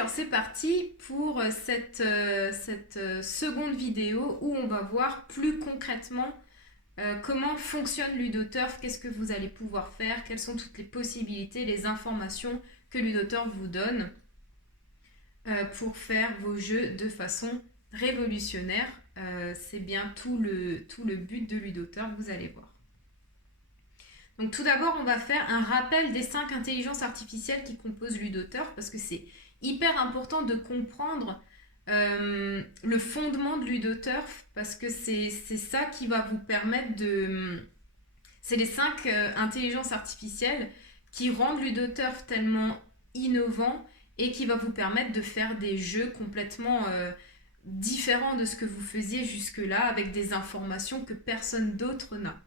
Alors c'est parti pour cette seconde vidéo où on va voir plus concrètement comment fonctionne Ludoturf, qu'est-ce que vous allez pouvoir faire, quelles sont toutes les possibilités, les informations que Ludoturf vous donne pour faire vos jeux de façon révolutionnaire. C'est bien tout le but de Ludoturf, vous allez voir. Donc tout d'abord, on va faire un rappel des 5 intelligences artificielles qui composent Ludoturf parce que c'est hyper important de comprendre le fondement de Ludoturf parce que c'est ça qui va vous permettre de... C'est les 5 intelligences artificielles qui rendent Ludoturf tellement innovant et qui va vous permettre de faire des jeux complètement différents de ce que vous faisiez jusque-là avec des informations que personne d'autre n'a.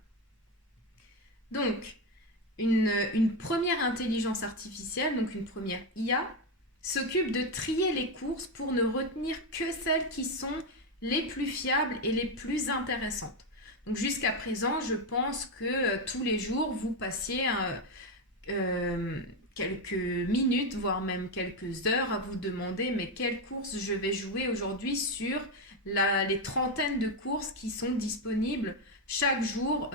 Donc, une première intelligence artificielle, donc une première IA, s'occupe de trier les courses pour ne retenir que celles qui sont les plus fiables et les plus intéressantes. Donc jusqu'à présent, je pense que tous les jours, vous passiez quelques minutes, voire même quelques heures à vous demander mais quelle course je vais jouer aujourd'hui sur les trentaines de courses qui sont disponibles chaque jour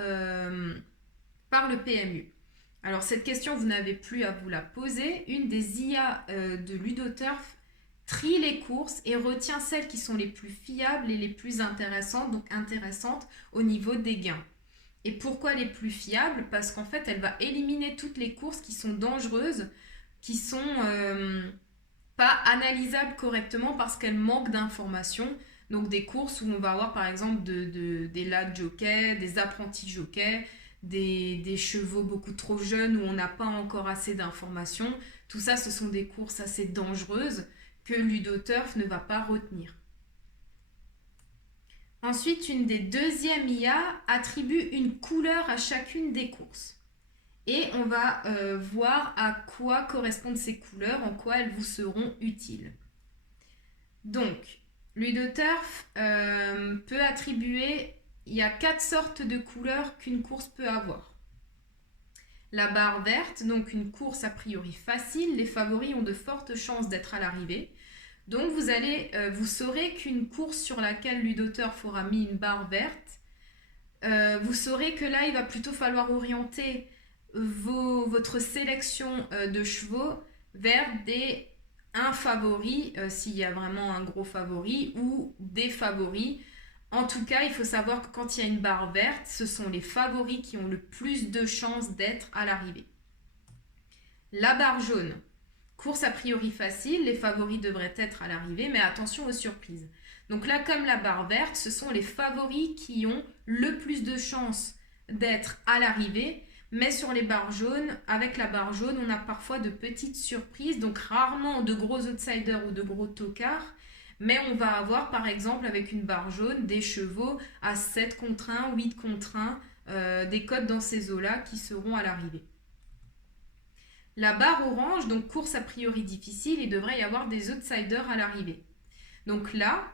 par le PMU. Alors cette question, vous n'avez plus à vous la poser. Une des IA de Ludoturf trie les courses et retient celles qui sont les plus fiables et les plus intéressantes, donc intéressantes au niveau des gains. Et pourquoi les plus fiables? Parce qu'en fait, elle va éliminer toutes les courses qui sont dangereuses, qui sont pas analysables correctement parce qu'elles manquent d'informations. Donc des courses où on va avoir par exemple des lads jockeys, des apprentis jockeys, des chevaux beaucoup trop jeunes où on n'a pas encore assez d'informations. Tout ça, ce sont des courses assez dangereuses que Ludoturf ne va pas retenir. Ensuite, une des deuxièmes IA attribue une couleur à chacune des courses. Et on va voir à quoi correspondent ces couleurs, en quoi elles vous seront utiles. Donc, Ludoturf peut attribuer... Il y a 4 sortes de couleurs qu'une course peut avoir. La barre verte, donc une course a priori facile, les favoris ont de fortes chances d'être à l'arrivée. Donc vous saurez qu'une course sur laquelle Ludoturf aura mis une barre verte, vous saurez que là il va plutôt falloir orienter votre sélection de chevaux vers un favori, s'il y a vraiment un gros favori, ou des favoris. En tout cas, il faut savoir que quand il y a une barre verte, ce sont les favoris qui ont le plus de chances d'être à l'arrivée. La barre jaune, course a priori facile, les favoris devraient être à l'arrivée, mais attention aux surprises. Donc là, comme la barre verte, ce sont les favoris qui ont le plus de chances d'être à l'arrivée, mais sur les barres jaunes, avec la barre jaune, on a parfois de petites surprises, donc rarement de gros outsiders ou de gros tocards, mais on va avoir par exemple avec une barre jaune des chevaux à 7 contre 1, 8 contre 1, des cotes dans ces eaux-là qui seront à l'arrivée. La barre orange, donc course a priori difficile, il devrait y avoir des outsiders à l'arrivée. Donc là,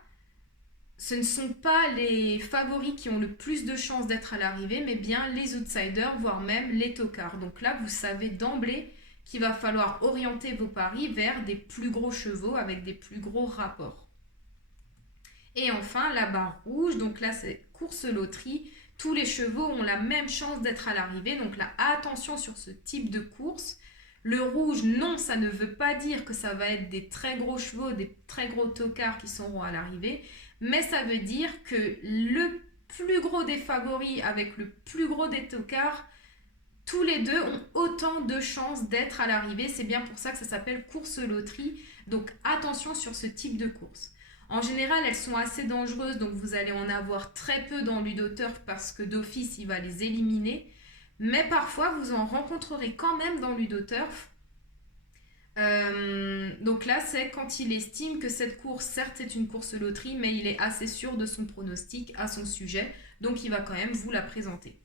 ce ne sont pas les favoris qui ont le plus de chances d'être à l'arrivée, mais bien les outsiders, voire même les tocards. Donc là, vous savez d'emblée qu'il va falloir orienter vos paris vers des plus gros chevaux avec des plus gros rapports. Et enfin, la barre rouge, donc là c'est course loterie, tous les chevaux ont la même chance d'être à l'arrivée, donc là attention sur ce type de course. Le rouge, non, ça ne veut pas dire que ça va être des très gros chevaux, des très gros tocards qui seront à l'arrivée, mais ça veut dire que le plus gros des favoris avec le plus gros des tocards, tous les deux ont autant de chances d'être à l'arrivée. C'est bien pour ça que ça s'appelle course loterie, donc attention sur ce type de course. En général, elles sont assez dangereuses, donc vous allez en avoir très peu dans Ludoturf parce que d'office, il va les éliminer. Mais parfois, vous en rencontrerez quand même dans Ludoturf. Donc là, c'est quand il estime que cette course, certes, c'est une course loterie, mais il est assez sûr de son pronostic à son sujet, donc il va quand même vous la présenter.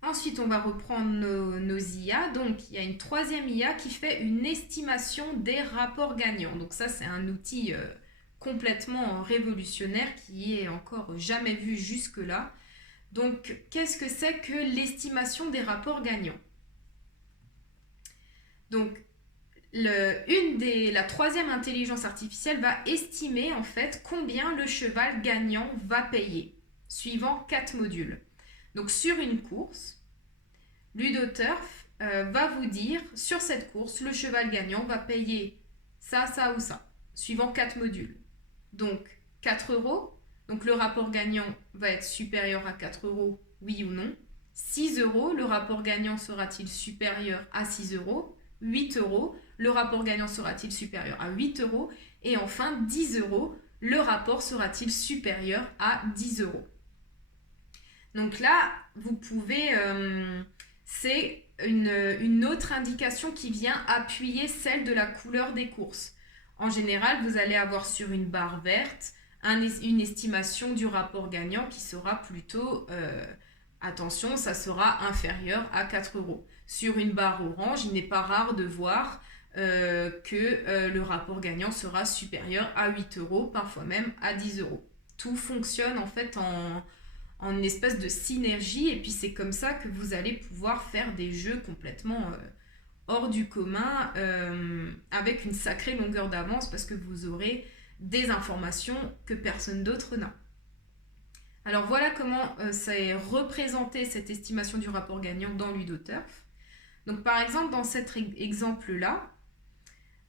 Ensuite, on va reprendre nos IA. Donc, il y a une troisième IA qui fait une estimation des rapports gagnants. Donc ça, c'est un outil complètement révolutionnaire qui est encore jamais vu jusque-là. Donc, qu'est-ce que c'est que l'estimation des rapports gagnants? Donc, La troisième intelligence artificielle va estimer en fait combien le cheval gagnant va payer, suivant 4 modules. Donc sur une course, Ludoturf va vous dire, sur cette course, le cheval gagnant va payer ça, ça ou ça, suivant 4 modules. Donc 4 euros, donc le rapport gagnant va être supérieur à 4 euros, oui ou non. 6 euros, le rapport gagnant sera-t-il supérieur à 6 euros? 8 euros, le rapport gagnant sera-t-il supérieur à 8 euros? Et enfin 10 euros, le rapport sera-t-il supérieur à 10 euros? Donc là, vous pouvez... c'est une autre indication qui vient appuyer celle de la couleur des courses. En général, vous allez avoir sur une barre verte une estimation du rapport gagnant qui sera plutôt, attention, ça sera inférieur à 4 euros. Sur une barre orange, il n'est pas rare de voir que le rapport gagnant sera supérieur à 8 euros, parfois même à 10 euros. Tout fonctionne en fait en une espèce de synergie, et puis c'est comme ça que vous allez pouvoir faire des jeux complètement hors du commun, avec une sacrée longueur d'avance, parce que vous aurez des informations que personne d'autre n'a. Alors voilà comment ça est représenté, cette estimation du rapport gagnant dans Ludoturf. Donc par exemple, dans cet exemple-là,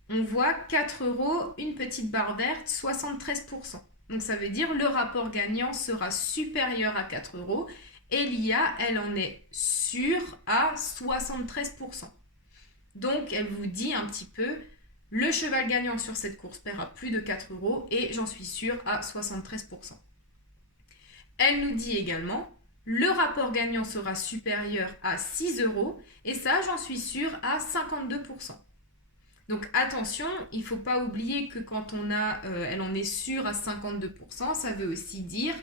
on voit 4 euros, une petite barre verte, 73%. Donc ça veut dire le rapport gagnant sera supérieur à 4 euros et l'IA, elle en est sûre à 73%. Donc elle vous dit un petit peu, le cheval gagnant sur cette course paiera plus de 4 euros et j'en suis sûre à 73%. Elle nous dit également, le rapport gagnant sera supérieur à 6 euros et ça, j'en suis sûre à 52%. Donc attention, il ne faut pas oublier que quand elle en est sûre à 52%, ça veut aussi dire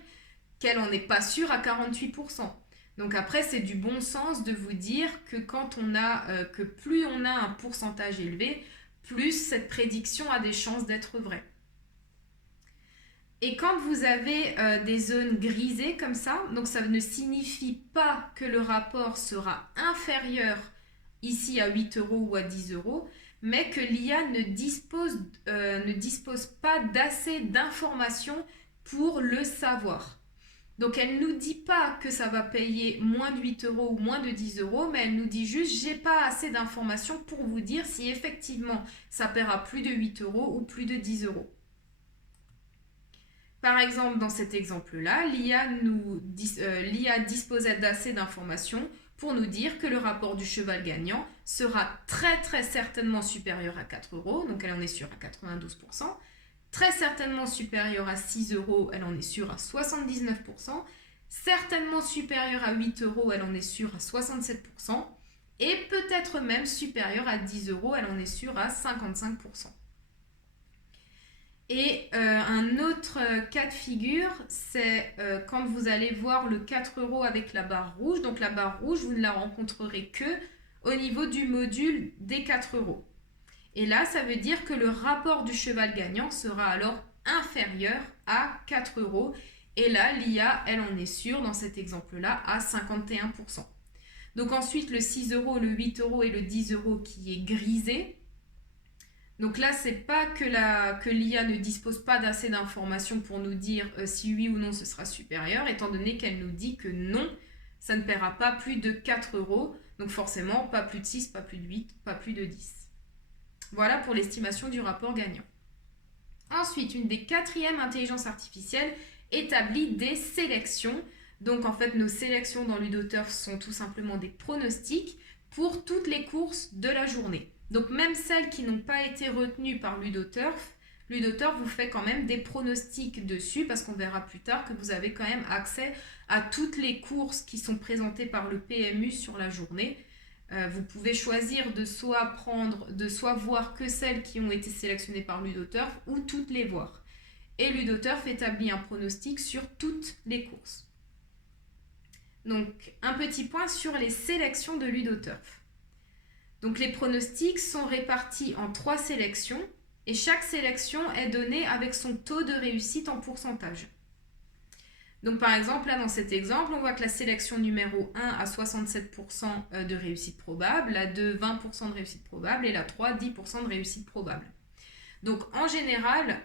qu'elle n'en est pas sûre à 48%. Donc après, c'est du bon sens de vous dire que que plus on a un pourcentage élevé, plus cette prédiction a des chances d'être vraie. Et quand vous avez des zones grisées comme ça, donc ça ne signifie pas que le rapport sera inférieur ici à 8 euros ou à 10 euros, mais que l'IA ne dispose pas d'assez d'informations pour le savoir. Donc elle ne nous dit pas que ça va payer moins de 8 euros ou moins de 10 euros, mais elle nous dit juste j'ai pas assez d'informations pour vous dire si effectivement ça paiera plus de 8 euros ou plus de 10 euros. Par exemple, dans cet exemple-là, l'IA disposait d'assez d'informations pour nous dire que le rapport du cheval gagnant sera très très certainement supérieur à 4 euros, donc elle en est sûre à 92%, très certainement supérieur à 6 euros, elle en est sûre à 79%, certainement supérieur à 8 euros, elle en est sûre à 67%, et peut-être même supérieur à 10 euros, elle en est sûre à 55%. Et un autre cas de figure, c'est quand vous allez voir le 4 euros avec la barre rouge. Donc la barre rouge, vous ne la rencontrerez que au niveau du module des 4 euros. Et là, ça veut dire que le rapport du cheval gagnant sera alors inférieur à 4 euros. Et là, l'IA, elle en est sûre, dans cet exemple-là, à 51%. Donc ensuite, le 6 euros, le 8 euros et le 10 euros qui est grisé. Donc là, c'est pas que l'IA ne dispose pas d'assez d'informations pour nous dire si oui ou non ce sera supérieur, étant donné qu'elle nous dit que non, ça ne paiera pas plus de 4 euros. Donc forcément, pas plus de 6, pas plus de 8, pas plus de 10. Voilà pour l'estimation du rapport gagnant. Ensuite, une des quatrièmes intelligences artificielles établit des sélections. Donc en fait, nos sélections dans Ludoturf sont tout simplement des pronostics pour toutes les courses de la journée. Donc même celles qui n'ont pas été retenues par Ludoturf vous fait quand même des pronostics dessus, parce qu'on verra plus tard que vous avez quand même accès à toutes les courses qui sont présentées par le PMU sur la journée. Vous pouvez choisir de soit voir que celles qui ont été sélectionnées par Ludoturf ou toutes les voir. Et Ludoturf établit un pronostic sur toutes les courses. Donc un petit point sur les sélections de Ludoturf. Donc les pronostics sont répartis en 3 sélections et chaque sélection est donnée avec son taux de réussite en pourcentage. Donc par exemple, là dans cet exemple, on voit que la sélection numéro 1 a 67% de réussite probable, la 2 20% de réussite probable et la 3 10% de réussite probable. Donc en général,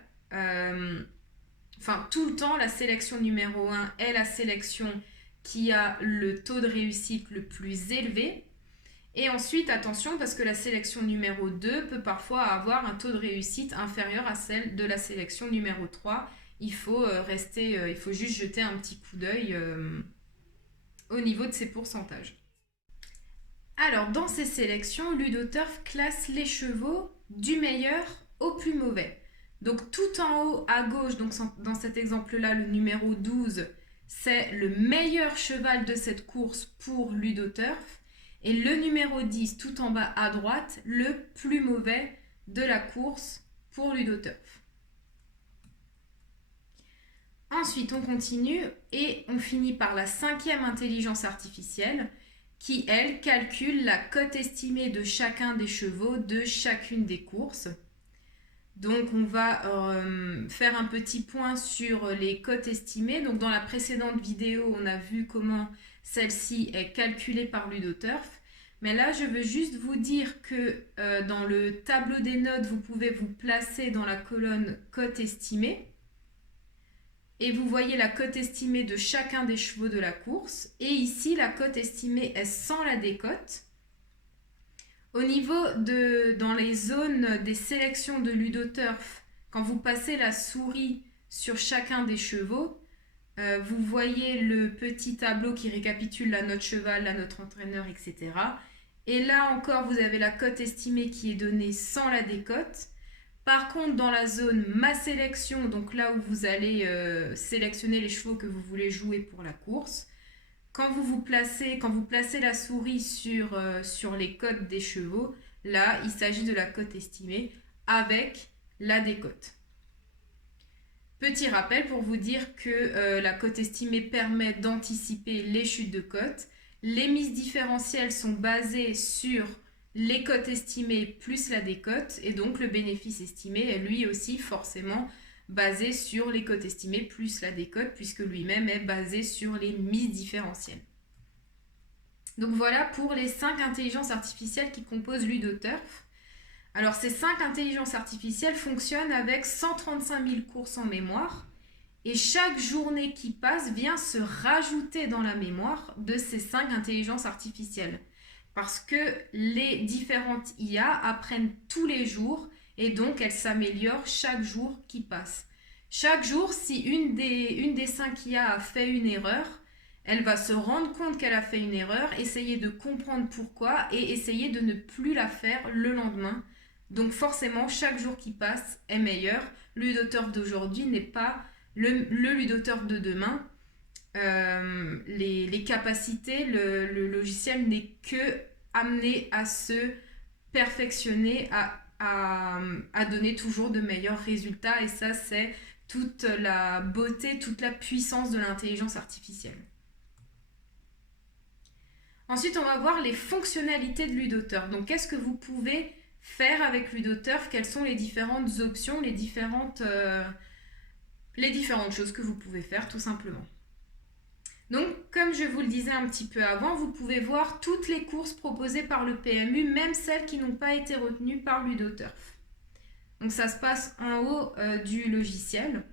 tout le temps, la sélection numéro 1 est la sélection qui a le taux de réussite le plus élevé. Et ensuite, attention, parce que la sélection numéro 2 peut parfois avoir un taux de réussite inférieur à celle de la sélection numéro 3. Il faut il faut juste jeter un petit coup d'œil au niveau de ces pourcentages. Alors, dans ces sélections, Ludoturf classe les chevaux du meilleur au plus mauvais. Donc, tout en haut à gauche, donc dans cet exemple-là, le numéro 12, c'est le meilleur cheval de cette course pour Ludoturf. Et le numéro 10, tout en bas à droite, le plus mauvais de la course pour Ludoturf. Ensuite, on continue et on finit par la 5e intelligence artificielle qui, elle, calcule la cote estimée de chacun des chevaux de chacune des courses. Donc, on va faire un petit point sur les cotes estimées. Donc, dans la précédente vidéo, on a vu comment celle-ci est calculée par Ludoturf. Mais là, je veux juste vous dire que dans le tableau des notes, vous pouvez vous placer dans la colonne cote estimée. Et vous voyez la cote estimée de chacun des chevaux de la course. Et ici, la cote estimée est sans la décote. Au niveau dans les zones des sélections de Ludoturf, quand vous passez la souris sur chacun des chevaux, vous voyez le petit tableau qui récapitule la note cheval, la note entraîneur, etc. Et là encore, vous avez la cote estimée qui est donnée sans la décote. Par contre, dans la zone ma sélection, donc là où vous allez sélectionner les chevaux que vous voulez jouer pour la course, quand vous placez la souris sur les cotes des chevaux, là, il s'agit de la cote estimée avec la décote. Petit rappel pour vous dire que la cote estimée permet d'anticiper les chutes de cote. Les mises différentielles sont basées sur les cotes estimées plus la décote et donc le bénéfice estimé est lui aussi forcément basé sur les cotes estimées plus la décote puisque lui-même est basé sur les mises différentielles. Donc voilà pour les 5 intelligences artificielles qui composent Ludoturf. Alors ces 5 intelligences artificielles fonctionnent avec 135 000 courses en mémoire et chaque journée qui passe vient se rajouter dans la mémoire de ces 5 intelligences artificielles. Parce que les différentes IA apprennent tous les jours et donc elles s'améliorent chaque jour qui passe. Chaque jour, si une des 5 IA a fait une erreur, elle va se rendre compte qu'elle a fait une erreur, essayer de comprendre pourquoi et essayer de ne plus la faire le lendemain. Donc forcément, chaque jour qui passe est meilleur. Le Ludoturf d'aujourd'hui n'est pas le Ludoturf de demain. Les capacités, le logiciel n'est que amené à se perfectionner, à donner toujours de meilleurs résultats et ça c'est toute la beauté, toute la puissance de l'intelligence artificielle. Ensuite on va voir les fonctionnalités de Ludoturf. Donc qu'est-ce que vous pouvez faire avec Ludoturf? Quelles sont les différentes options, les différentes choses que vous pouvez faire tout simplement. Donc, comme je vous le disais un petit peu avant, vous pouvez voir toutes les courses proposées par le PMU, même celles qui n'ont pas été retenues par Ludoturf. Donc, ça se passe en haut du logiciel.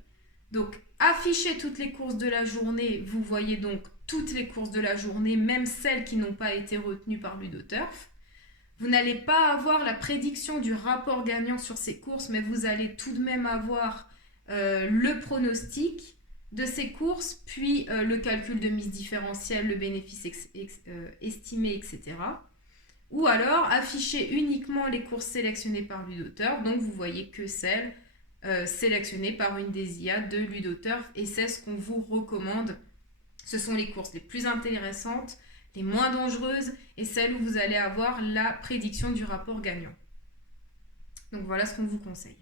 Donc, afficher toutes les courses de la journée, vous voyez donc toutes les courses de la journée, même celles qui n'ont pas été retenues par Ludoturf. Vous n'allez pas avoir la prédiction du rapport gagnant sur ces courses, mais vous allez tout de même avoir le pronostic de ces courses, puis le calcul de mise différentielle, le bénéfice estimé, etc. Ou alors afficher uniquement les courses sélectionnées par Ludoturf, donc vous voyez que celles sélectionnées par une des IA de Ludoturf, et c'est ce qu'on vous recommande. Ce sont les courses les plus intéressantes, les moins dangereuses, et celles où vous allez avoir la prédiction du rapport gagnant. Donc voilà ce qu'on vous conseille.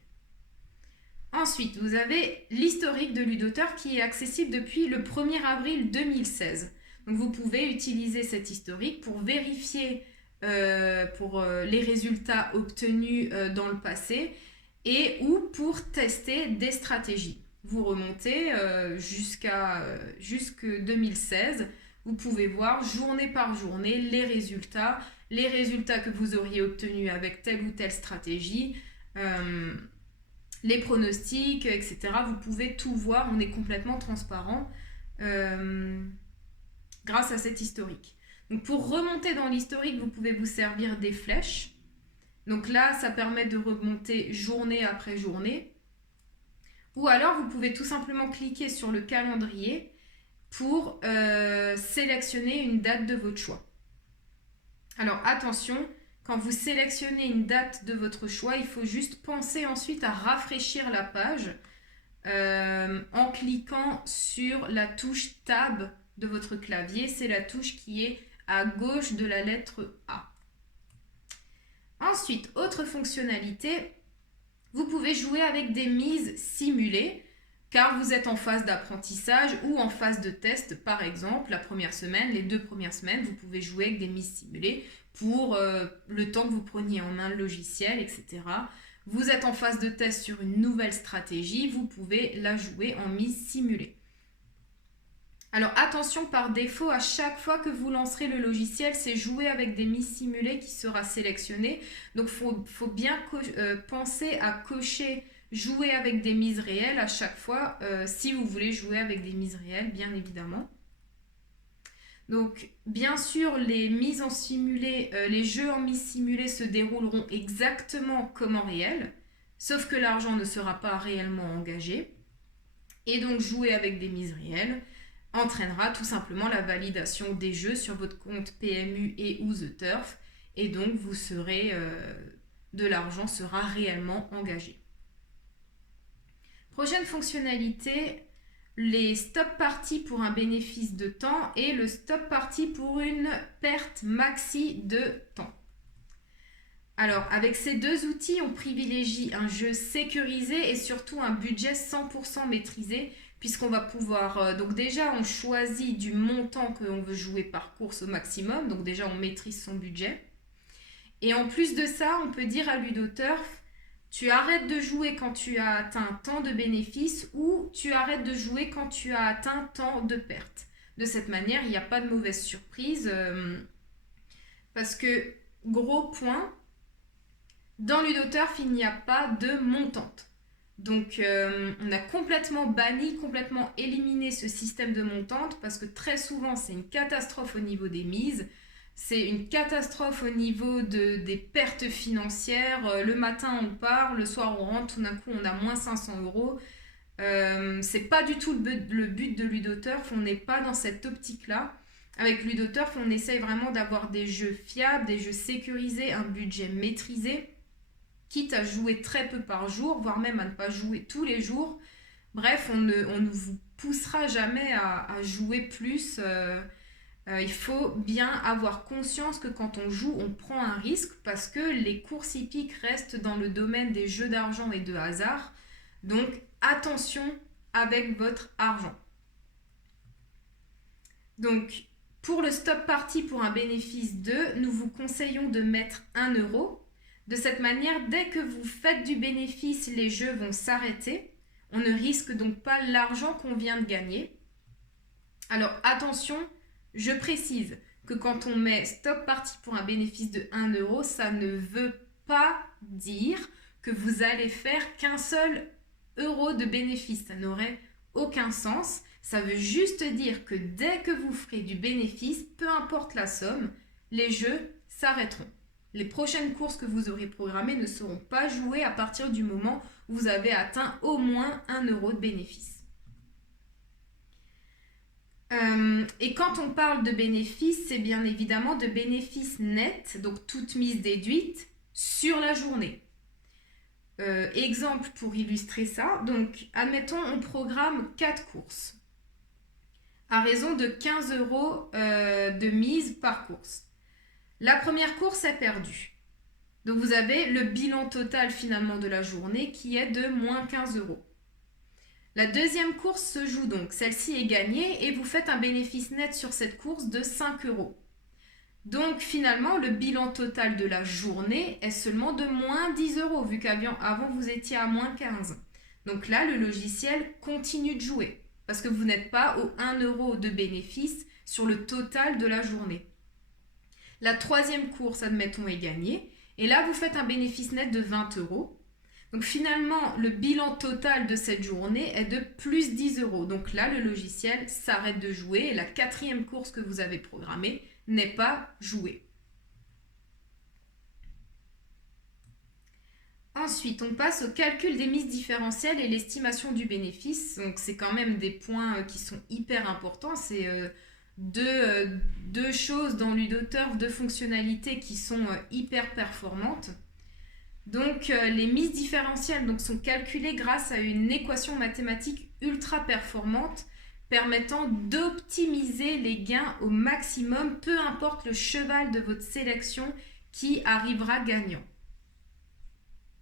Ensuite, vous avez l'historique de Ludoturf qui est accessible depuis le 1er avril 2016. Donc vous pouvez utiliser cet historique pour vérifier les résultats obtenus dans le passé et ou pour tester des stratégies. vous remontez jusque 2016. Vous pouvez voir journée par journée les résultats que vous auriez obtenus avec telle ou telle stratégie, les pronostics, etc. Vous pouvez tout voir, on est complètement transparent grâce à cet historique. Donc pour remonter dans l'historique, vous pouvez vous servir des flèches. Donc là, ça permet de remonter journée après journée. Ou alors, vous pouvez tout simplement cliquer sur le calendrier pour sélectionner une date de votre choix. Alors attention, quand vous sélectionnez une date de votre choix, il faut juste penser ensuite à rafraîchir la page en cliquant sur la touche Tab de votre clavier. C'est la touche qui est à gauche de la lettre A. Ensuite, autre fonctionnalité, vous pouvez jouer avec des mises simulées car vous êtes en phase d'apprentissage ou en phase de test, par exemple, la première semaine, les 2 premières semaines, vous pouvez jouer avec des mises simulées pour le temps que vous preniez en main le logiciel, etc. Vous êtes en phase de test sur une nouvelle stratégie, vous pouvez la jouer en mise simulée. Alors attention, par défaut, à chaque fois que vous lancerez le logiciel, c'est jouer avec des mises simulées qui sera sélectionné. Donc il faut bien penser à cocher jouer avec des mises réelles à chaque fois si vous voulez jouer avec des mises réelles, bien évidemment. Donc bien sûr, les jeux en mise simulée se dérouleront exactement comme en réel, sauf que l'argent ne sera pas réellement engagé. Et donc jouer avec des mises réelles entraînera tout simplement la validation des jeux sur votre compte PMU et ou The Turf, et donc de l'argent sera réellement engagé. Prochaine fonctionnalité, les stop parties pour un bénéfice de temps et le stop party pour une perte maxi de temps. Alors, avec ces 2 outils, on privilégie un jeu sécurisé et surtout un budget 100% maîtrisé, puisqu'on va pouvoir... donc déjà, on choisit du montant que l'on veut jouer par course au maximum, donc déjà, on maîtrise son budget. Et en plus de ça, on peut dire à LudoTurf, tu arrêtes de jouer quand tu as atteint tant de bénéfices ou tu arrêtes de jouer quand tu as atteint tant de pertes. De cette manière, il n'y a pas de mauvaise surprise parce que, gros point, dans LudoTurf, il n'y a pas de montante. Donc, on a complètement banni, complètement éliminé ce système de montante parce que très souvent, c'est une catastrophe au niveau des mises. C'est une catastrophe au niveau des pertes financières. Le matin, on part, le soir, on rentre, tout d'un coup, on a moins 500 euros. C'est pas du tout le but de LudoTurf. On n'est pas dans cette optique-là. Avec LudoTurf, on essaye vraiment d'avoir des jeux fiables, des jeux sécurisés, un budget maîtrisé, quitte à jouer très peu par jour, voire même à ne pas jouer tous les jours. Bref, on ne vous poussera jamais à jouer plus. Il faut bien avoir conscience que quand on joue, on prend un risque parce que les courses hippiques restent dans le domaine des jeux d'argent et de hasard. Donc attention avec votre argent. Donc pour le stop party pour un bénéfice de, nous vous conseillons de mettre 1 euro. De cette manière, dès que vous faites du bénéfice, les jeux vont s'arrêter. On ne risque donc pas l'argent qu'on vient de gagner. Alors attention, je précise que quand on met stop party pour un bénéfice de 1 euro, ça ne veut pas dire que vous allez faire qu'un seul euro de bénéfice. Ça n'aurait aucun sens. Ça veut juste dire que dès que vous ferez du bénéfice, peu importe la somme, les jeux s'arrêteront. Les prochaines courses que vous aurez programmées ne seront pas jouées à partir du moment où vous avez atteint au moins 1 euro de bénéfice. Et quand on parle de bénéfices, c'est bien évidemment de bénéfices nets, donc toute mise déduite sur la journée. Exemple pour illustrer ça, donc admettons on programme 4 courses à raison de 15 euros de mise par course. La première course est perdue. Donc vous avez le bilan total finalement de la journée qui est de moins 15 euros. La deuxième course se joue donc, celle-ci est gagnée et vous faites un bénéfice net sur cette course de 5 euros. Donc finalement, le bilan total de la journée est seulement de moins 10 euros, vu qu'avant vous étiez à moins 15. Donc là, le logiciel continue de jouer parce que vous n'êtes pas au 1 euro de bénéfice sur le total de la journée. La troisième course, admettons, est gagnée. Et là, vous faites un bénéfice net de 20 euros. Donc finalement, le bilan total de cette journée est de plus 10 euros. Donc là, le logiciel s'arrête de jouer et la quatrième course que vous avez programmée n'est pas jouée. Ensuite, on passe au calcul des mises différentielles et l'estimation du bénéfice. Donc c'est quand même des points qui sont hyper importants. C'est deux choses dans Ludoturf, deux fonctionnalités qui sont hyper performantes. Donc les mises différentielles sont calculées grâce à une équation mathématique ultra performante permettant d'optimiser les gains au maximum, peu importe le cheval de votre sélection qui arrivera gagnant.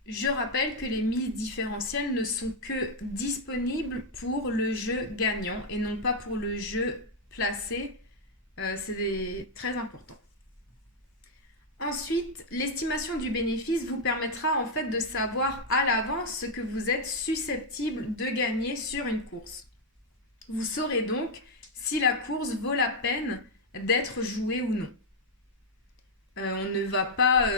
Je rappelle que les mises différentielles ne sont que disponibles pour le jeu gagnant et non pas pour le jeu placé. C'est très important. Ensuite, l'estimation du bénéfice vous permettra en fait de savoir à l'avance ce que vous êtes susceptible de gagner sur une course. Vous saurez donc si la course vaut la peine d'être jouée ou non. On ne va pas,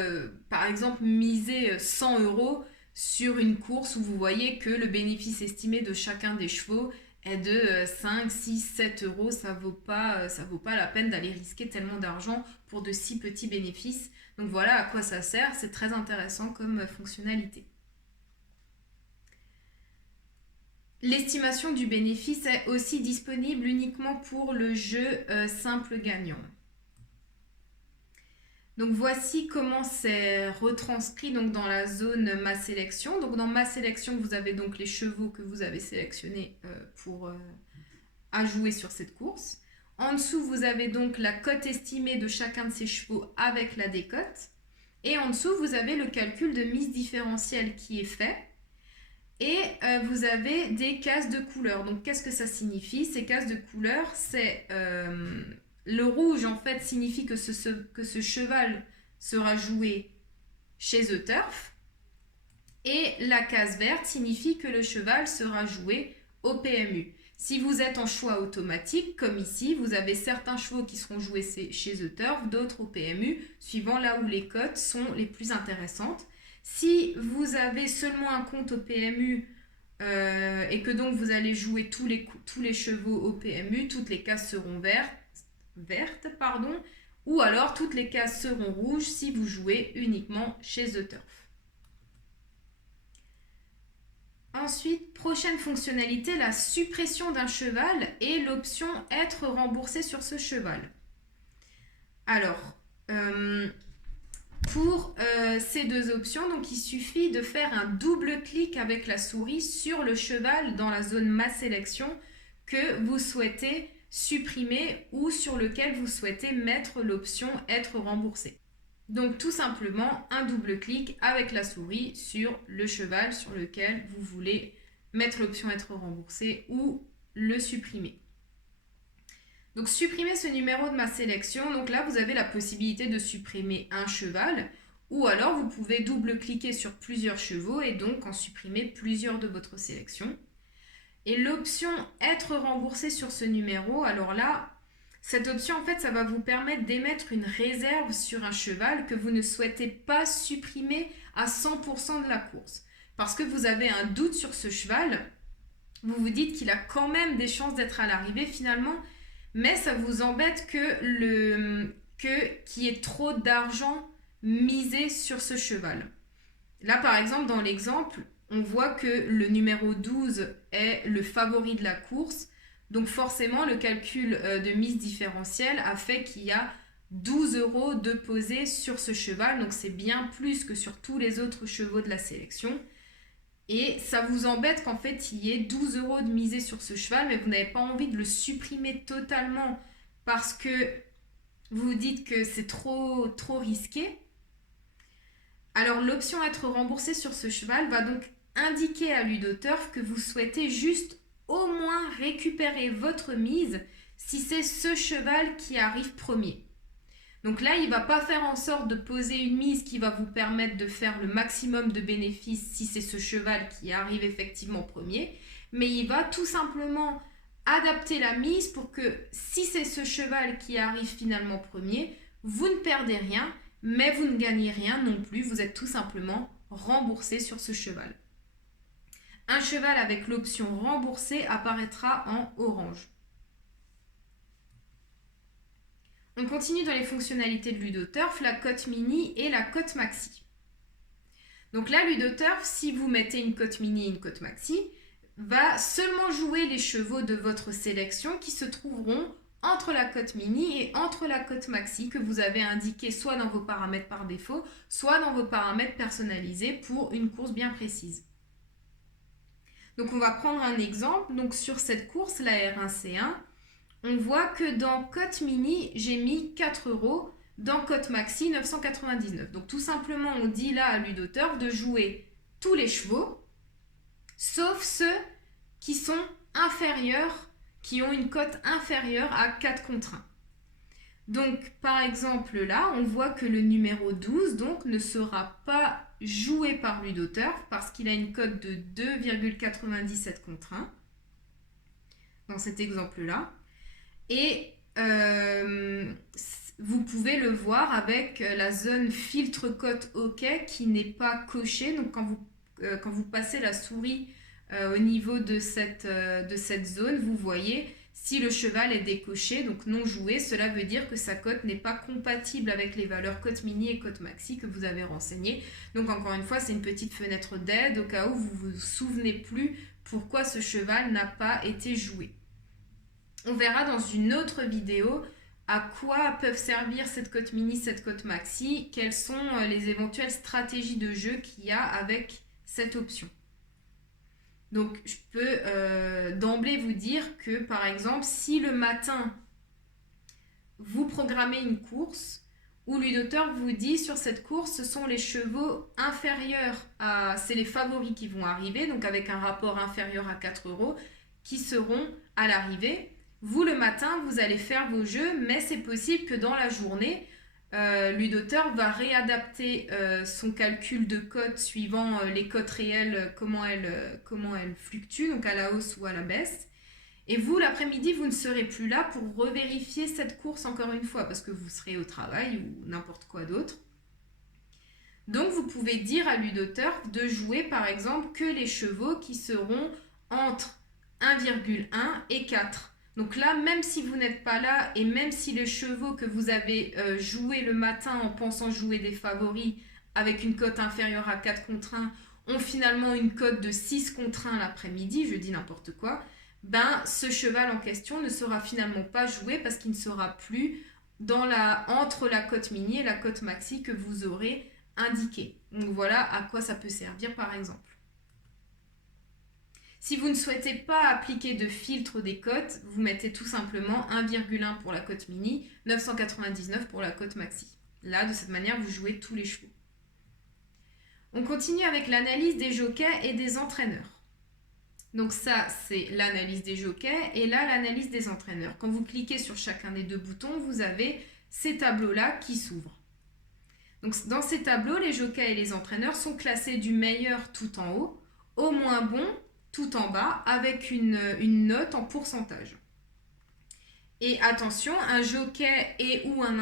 par exemple, miser 100 euros sur une course où vous voyez que le bénéfice estimé de chacun des chevaux est de 5, 6, 7 euros. Ça vaut pas la peine d'aller risquer tellement d'argent pour de si petits bénéfices. Donc voilà à quoi ça sert. C'est très intéressant comme fonctionnalité. L'estimation du bénéfice est aussi disponible uniquement pour le jeu simple gagnant. Donc voici comment c'est retranscrit dans la zone ma sélection. Donc dans ma sélection, vous avez donc les chevaux que vous avez sélectionnés à jouer sur cette course. En dessous, vous avez donc la cote estimée de chacun de ces chevaux avec la décote. Et en dessous, vous avez le calcul de mise différentielle qui est fait. Et vous avez des cases de couleurs. Donc qu'est-ce que ça signifie? Ces cases de couleurs, c'est... le rouge, en fait, signifie que ce cheval sera joué chez The Turf. Et la case verte signifie que le cheval sera joué au PMU. Si vous êtes en choix automatique, comme ici, vous avez certains chevaux qui seront joués chez The Turf, d'autres au PMU, suivant là où les cotes sont les plus intéressantes. Si vous avez seulement un compte au PMU et que donc vous allez jouer tous les chevaux au PMU, toutes les cases seront vertes, ou alors toutes les cases seront rouges si vous jouez uniquement chez The Turf. Ensuite, prochaine fonctionnalité, la suppression d'un cheval et l'option être remboursé sur ce cheval. Alors, pour ces deux options, donc il suffit de faire un double clic avec la souris sur le cheval dans la zone ma sélection que vous souhaitez supprimer ou sur lequel vous souhaitez mettre l'option être remboursé. Donc tout simplement un double clic avec la souris sur le cheval sur lequel vous voulez mettre l'option être remboursé ou le supprimer. Donc supprimer ce numéro de ma sélection, donc là vous avez la possibilité de supprimer un cheval ou alors vous pouvez double cliquer sur plusieurs chevaux et donc en supprimer plusieurs de votre sélection. Et l'option être remboursé sur ce numéro, alors là, cette option en fait ça va vous permettre d'émettre une réserve sur un cheval que vous ne souhaitez pas supprimer à 100% de la course. Parce que vous avez un doute sur ce cheval, vous vous dites qu'il a quand même des chances d'être à l'arrivée finalement, mais ça vous embête qu'il y ait trop d'argent misé sur ce cheval. Là par exemple dans l'exemple, on voit que le numéro 12 est le favori de la course. Donc forcément, le calcul de mise différentielle a fait qu'il y a 12 euros de posé sur ce cheval. Donc c'est bien plus que sur tous les autres chevaux de la sélection. Et ça vous embête qu'en fait, il y ait 12 euros de misé sur ce cheval, mais vous n'avez pas envie de le supprimer totalement parce que vous vous dites que c'est trop risqué. Alors l'option être remboursé sur ce cheval va donc indiquer à Ludoturf que vous souhaitez juste au moins récupérer votre mise si c'est ce cheval qui arrive premier. Donc là, il ne va pas faire en sorte de poser une mise qui va vous permettre de faire le maximum de bénéfices si c'est ce cheval qui arrive effectivement premier, mais il va tout simplement adapter la mise pour que si c'est ce cheval qui arrive finalement premier, vous ne perdez rien, mais vous ne gagnez rien non plus, vous êtes tout simplement remboursé sur ce cheval. Un cheval avec l'option remboursé apparaîtra en orange. On continue dans les fonctionnalités de Ludoturf, la cote mini et la cote maxi. Donc là, Ludoturf, si vous mettez une cote mini et une cote maxi, va seulement jouer les chevaux de votre sélection qui se trouveront entre la cote mini et entre la cote maxi que vous avez indiqué soit dans vos paramètres par défaut, soit dans vos paramètres personnalisés pour une course bien précise. Donc on va prendre un exemple. Donc sur cette course, la R1C1, on voit que dans cote mini, j'ai mis 4 €, dans cote maxi 999. Donc tout simplement, on dit là à Ludoturf de jouer tous les chevaux, sauf ceux qui sont inférieurs, qui ont une cote inférieure à 4/1. Donc par exemple là, on voit que le numéro 12 donc, ne sera pas joué par Ludoturf parce qu'il a une cote de 2,97/1 dans cet exemple-là. Et vous pouvez le voir avec la zone filtre cote OK qui n'est pas cochée. Donc quand vous passez la souris au niveau de cette zone, vous voyez si le cheval est décoché, donc non joué, cela veut dire que sa cote n'est pas compatible avec les valeurs cote mini et cote maxi que vous avez renseignées. Donc encore une fois, c'est une petite fenêtre d'aide au cas où vous ne vous souvenez plus pourquoi ce cheval n'a pas été joué. On verra dans une autre vidéo à quoi peuvent servir cette cote mini, cette cote maxi, quelles sont les éventuelles stratégies de jeu qu'il y a avec cette option. Donc je peux d'emblée vous dire que par exemple, si le matin, vous programmez une course où Ludoturf vous dit sur cette course, ce sont les chevaux inférieurs à... C'est les favoris qui vont arriver, donc avec un rapport inférieur à 4 € qui seront à l'arrivée. Vous, le matin, vous allez faire vos jeux, mais c'est possible que dans la journée, Ludoturf va réadapter son calcul de cote suivant les cotes réelles, comment elles fluctuent, donc à la hausse ou à la baisse. Et vous, l'après-midi, vous ne serez plus là pour revérifier cette course encore une fois, parce que vous serez au travail ou n'importe quoi d'autre. Donc, vous pouvez dire à Ludoturf de jouer, par exemple, que les chevaux qui seront entre 1,1 et 4. Donc là, même si vous n'êtes pas là et même si les chevaux que vous avez joués le matin en pensant jouer des favoris avec une cote inférieure à 4/1 ont finalement une cote de 6/1 l'après-midi, je dis n'importe quoi, ben ce cheval en question ne sera finalement pas joué parce qu'il ne sera plus entre la cote mini et la cote maxi que vous aurez indiqué. Donc voilà à quoi ça peut servir par exemple. Si vous ne souhaitez pas appliquer de filtre des cotes, vous mettez tout simplement 1,1 pour la cote mini, 999 pour la cote maxi. Là, de cette manière, vous jouez tous les chevaux. On continue avec l'analyse des jockeys et des entraîneurs. Donc ça, c'est l'analyse des jockeys et là, l'analyse des entraîneurs. Quand vous cliquez sur chacun des deux boutons, vous avez ces tableaux-là qui s'ouvrent. Donc dans ces tableaux, les jockeys et les entraîneurs sont classés du meilleur tout en haut au moins bon tout en bas avec une note en pourcentage. Et attention, un jockey et ou un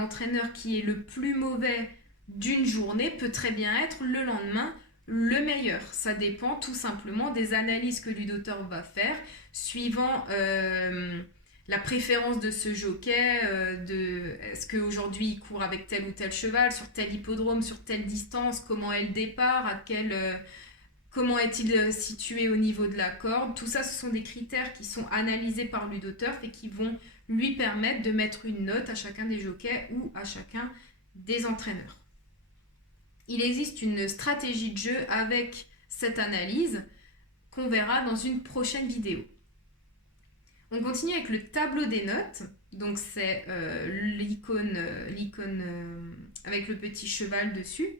entraîneur qui est le plus mauvais d'une journée peut très bien être le lendemain le meilleur. Ça dépend tout simplement des analyses que Ludoturf va faire suivant la préférence de ce jockey, est-ce qu'aujourd'hui il court avec tel ou tel cheval, sur tel hippodrome, sur telle distance, comment est le départ, comment est-il situé au niveau de la corde. Tout ça, ce sont des critères qui sont analysés par Ludoturf et qui vont lui permettre de mettre une note à chacun des jockeys ou à chacun des entraîneurs. Il existe une stratégie de jeu avec cette analyse qu'on verra dans une prochaine vidéo. On continue avec le tableau des notes. Donc c'est l'icône avec le petit cheval dessus.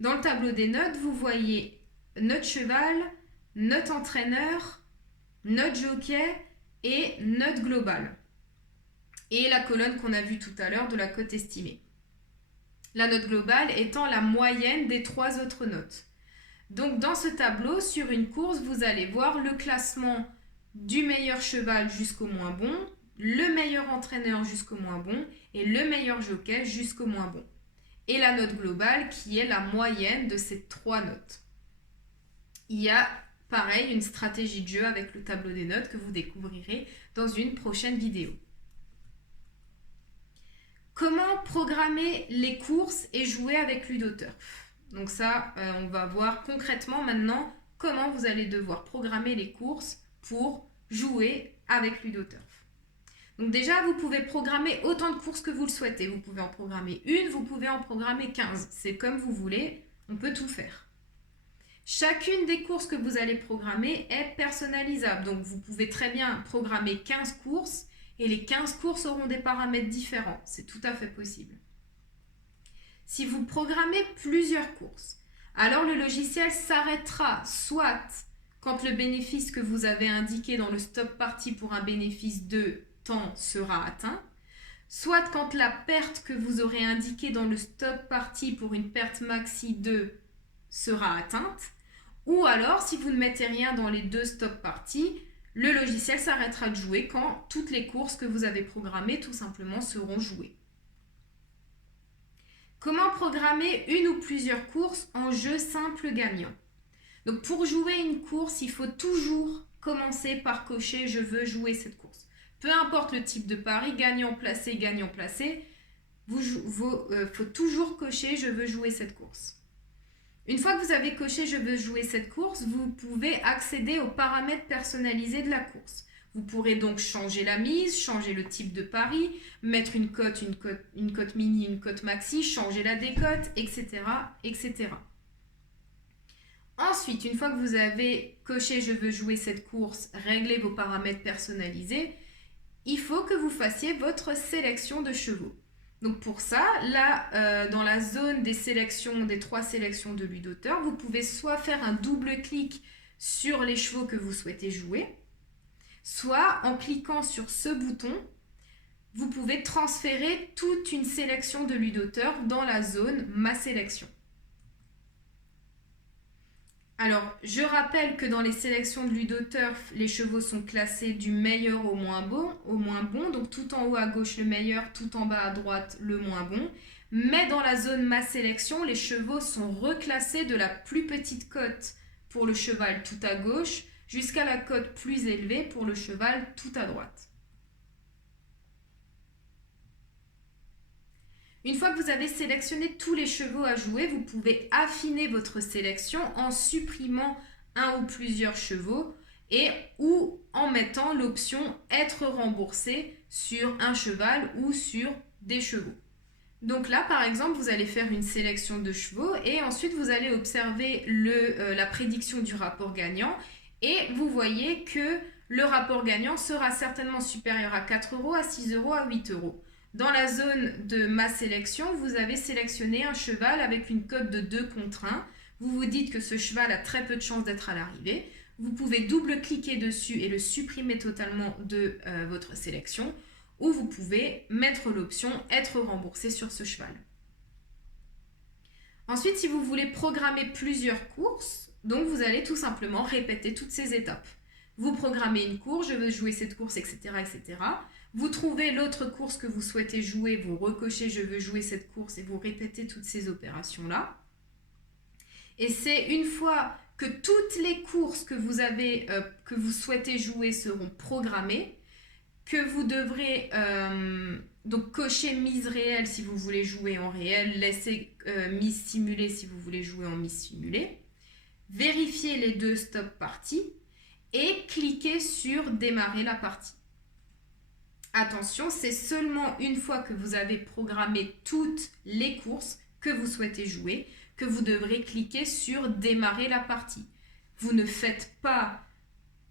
Dans le tableau des notes, vous voyez note cheval, note entraîneur, note jockey et note globale. et la colonne qu'on a vue tout à l'heure de la cote estimée. La note globale étant la moyenne des 3 autres notes. Donc dans ce tableau, sur une course, vous allez voir le classement du meilleur cheval jusqu'au moins bon, le meilleur entraîneur jusqu'au moins bon et le meilleur jockey jusqu'au moins bon. Et la note globale qui est la moyenne de ces 3 notes. Il y a pareil une stratégie de jeu avec le tableau des notes que vous découvrirez dans une prochaine vidéo. Comment programmer les courses et jouer avec Ludoturf? Donc ça, on va voir concrètement maintenant comment vous allez devoir programmer les courses pour jouer avec Ludoturf. Donc déjà, vous pouvez programmer autant de courses que vous le souhaitez. Vous pouvez en programmer une, vous pouvez en programmer 15. C'est comme vous voulez, on peut tout faire. Chacune des courses que vous allez programmer est personnalisable. Donc vous pouvez très bien programmer 15 courses et les 15 courses auront des paramètres différents. C'est tout à fait possible. Si vous programmez plusieurs courses, alors le logiciel s'arrêtera soit quand le bénéfice que vous avez indiqué dans le stop party pour un bénéfice de temps sera atteint, soit quand la perte que vous aurez indiquée dans le stop party pour une perte maxi de sera atteinte, ou alors si vous ne mettez rien dans les 2 stop party, le logiciel s'arrêtera de jouer quand toutes les courses que vous avez programmées tout simplement seront jouées. Comment programmer une ou plusieurs courses en jeu simple gagnant? Donc pour jouer une course, il faut toujours commencer par cocher « Je veux jouer cette course ». Peu importe le type de pari, gagnant placé, faut toujours cocher « Je veux jouer cette course ». Une fois que vous avez coché « Je veux jouer cette course », vous pouvez accéder aux paramètres personnalisés de la course. Vous pourrez donc changer la mise, changer le type de pari, mettre une cote mini, une cote maxi, changer la décote, etc., etc. Ensuite, une fois que vous avez coché « Je veux jouer cette course », réglé vos paramètres personnalisés, il faut que vous fassiez votre sélection de chevaux. Donc pour ça, là, dans la zone des sélections, des 3 sélections de Ludoturf, vous pouvez soit faire un double clic sur les chevaux que vous souhaitez jouer, soit en cliquant sur ce bouton, vous pouvez transférer toute une sélection de Ludoturf dans la zone « Ma sélection ». Alors, je rappelle que dans les sélections de Ludoturf, les chevaux sont classés du meilleur au moins bon, donc tout en haut à gauche le meilleur, tout en bas à droite le moins bon. Mais dans la zone Ma sélection, les chevaux sont reclassés de la plus petite cote pour le cheval tout à gauche jusqu'à la cote plus élevée pour le cheval tout à droite. Une fois que vous avez sélectionné tous les chevaux à jouer, vous pouvez affiner votre sélection en supprimant un ou plusieurs chevaux ou en mettant l'option « Être remboursé » sur un cheval ou sur des chevaux. Donc là, par exemple, vous allez faire une sélection de chevaux et ensuite vous allez observer la prédiction du rapport gagnant et vous voyez que le rapport gagnant sera certainement supérieur à 4 €, à 6 €, à 8 €. Dans la zone de Ma sélection, vous avez sélectionné un cheval avec une cote de 2 contre 1. Vous vous dites que ce cheval a très peu de chances d'être à l'arrivée. Vous pouvez double-cliquer dessus et le supprimer totalement de votre sélection. Ou vous pouvez mettre l'option « Être remboursé sur ce cheval ». Ensuite, si vous voulez programmer plusieurs courses, donc vous allez tout simplement répéter toutes ces étapes. Vous programmez une course, je veux jouer cette course, etc., etc. Vous trouvez l'autre course que vous souhaitez jouer, vous recochez « Je veux jouer cette course » et vous répétez toutes ces opérations-là. Et c'est une fois que toutes les courses que vous souhaitez jouer seront programmées, que vous devrez donc cocher mise réelle si vous voulez jouer en réel, laisser mise simulée si vous voulez jouer en mise simulée, vérifier les 2 stop parties et cliquer sur démarrer la partie. Attention, c'est seulement une fois que vous avez programmé toutes les courses que vous souhaitez jouer que vous devrez cliquer sur démarrer la partie. Vous ne faites pas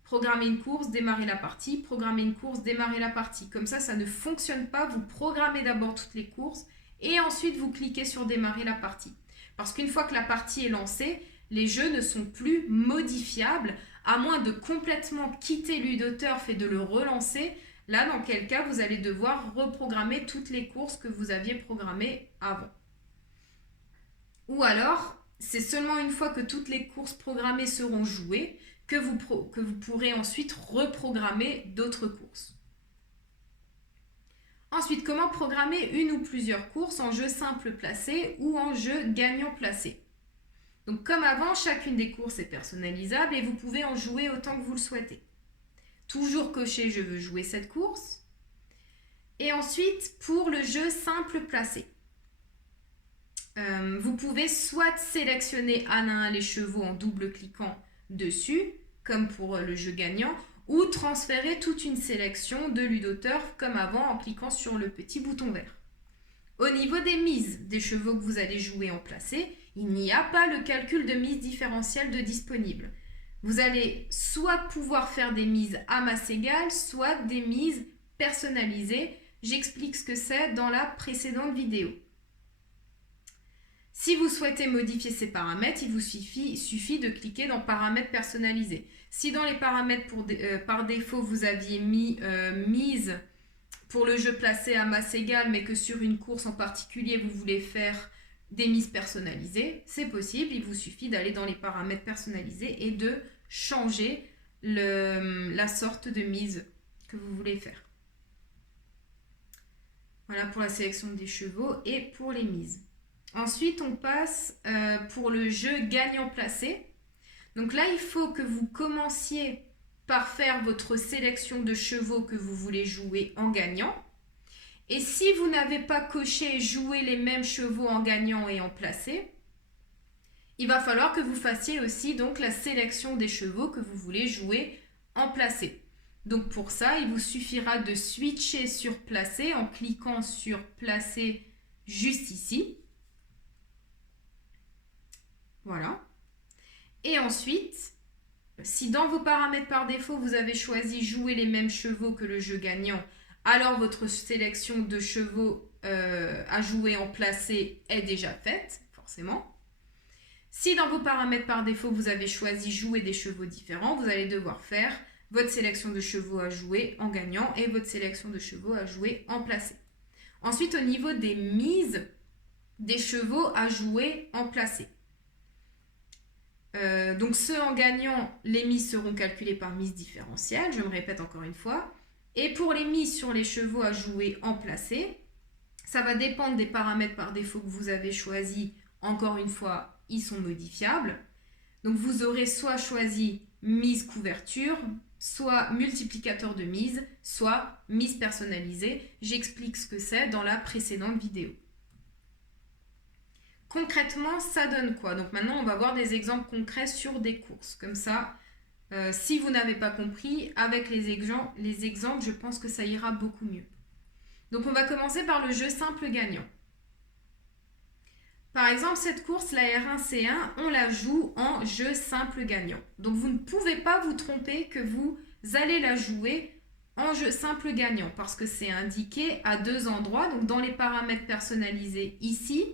programmer une course, démarrer la partie, programmer une course, démarrer la partie. Comme ça ne fonctionne pas. Vous programmez d'abord toutes les courses et ensuite vous cliquez sur démarrer la partie. Parce qu'une fois que la partie est lancée, les jeux ne sont plus modifiables à moins de complètement quitter Ludoturf et de le relancer. Là, dans quel cas, vous allez devoir reprogrammer toutes les courses que vous aviez programmées avant. Ou alors, c'est seulement une fois que toutes les courses programmées seront jouées que vous pourrez ensuite reprogrammer d'autres courses. Ensuite, comment programmer une ou plusieurs courses en jeu simple placé ou en jeu gagnant placé. Donc comme avant, chacune des courses est personnalisable et vous pouvez en jouer autant que vous le souhaitez. Toujours cocher « Je veux jouer cette course ». Et ensuite, pour le jeu simple placé, vous pouvez soit sélectionner un à un les chevaux en double-cliquant dessus, comme pour le jeu gagnant, ou transférer toute une sélection de Ludoturf comme avant en cliquant sur le petit bouton vert. Au niveau des mises des chevaux que vous allez jouer en placé, il n'y a pas le calcul de mise différentielle de disponible. Vous allez soit pouvoir faire des mises à masse égale, soit des mises personnalisées. J'explique ce que c'est dans la précédente vidéo. Si vous souhaitez modifier ces paramètres, il vous suffit de cliquer dans Paramètres personnalisés. Si dans les paramètres par défaut, vous aviez mis mise pour le jeu placé à masse égale, mais que sur une course en particulier, vous voulez faire des mises personnalisées, c'est possible. Il vous suffit d'aller dans les paramètres personnalisés et de changer la sorte de mise que vous voulez faire. Voilà pour la sélection des chevaux et pour les mises. Ensuite, on passe pour le jeu gagnant placé. Donc là, il faut que vous commenciez par faire votre sélection de chevaux que vous voulez jouer en gagnant. Et si vous n'avez pas coché jouer les mêmes chevaux en gagnant et en placé, il va falloir que vous fassiez aussi donc la sélection des chevaux que vous voulez jouer en placé. Donc pour ça, il vous suffira de switcher sur placé en cliquant sur placé juste ici. Voilà. Et ensuite, si dans vos paramètres par défaut, vous avez choisi jouer les mêmes chevaux que le jeu gagnant, alors votre sélection de chevaux à jouer en placé est déjà faite, forcément. Si dans vos paramètres par défaut, vous avez choisi jouer des chevaux différents, vous allez devoir faire votre sélection de chevaux à jouer en gagnant et votre sélection de chevaux à jouer en placé. Ensuite, au niveau des mises des chevaux à jouer en placé. Donc ceux en gagnant, les mises seront calculées par mise différentielle, je me répète encore une fois. Et pour les mises sur les chevaux à jouer en placé, ça va dépendre des paramètres par défaut que vous avez choisis. Encore une fois, ils sont modifiables. Donc vous aurez soit choisi mise couverture, soit multiplicateur de mise, soit mise personnalisée. J'explique ce que c'est dans la précédente vidéo. Concrètement, ça donne quoi? Donc maintenant, on va voir des exemples concrets sur des courses. Comme ça, si vous n'avez pas compris, avec les exemples, je pense que ça ira beaucoup mieux. Donc on va commencer par le jeu simple gagnant. Par exemple, cette course, la R1C1, on la joue en jeu simple gagnant. Donc vous ne pouvez pas vous tromper que vous allez la jouer en jeu simple gagnant parce que c'est indiqué à deux endroits, donc dans les paramètres personnalisés ici.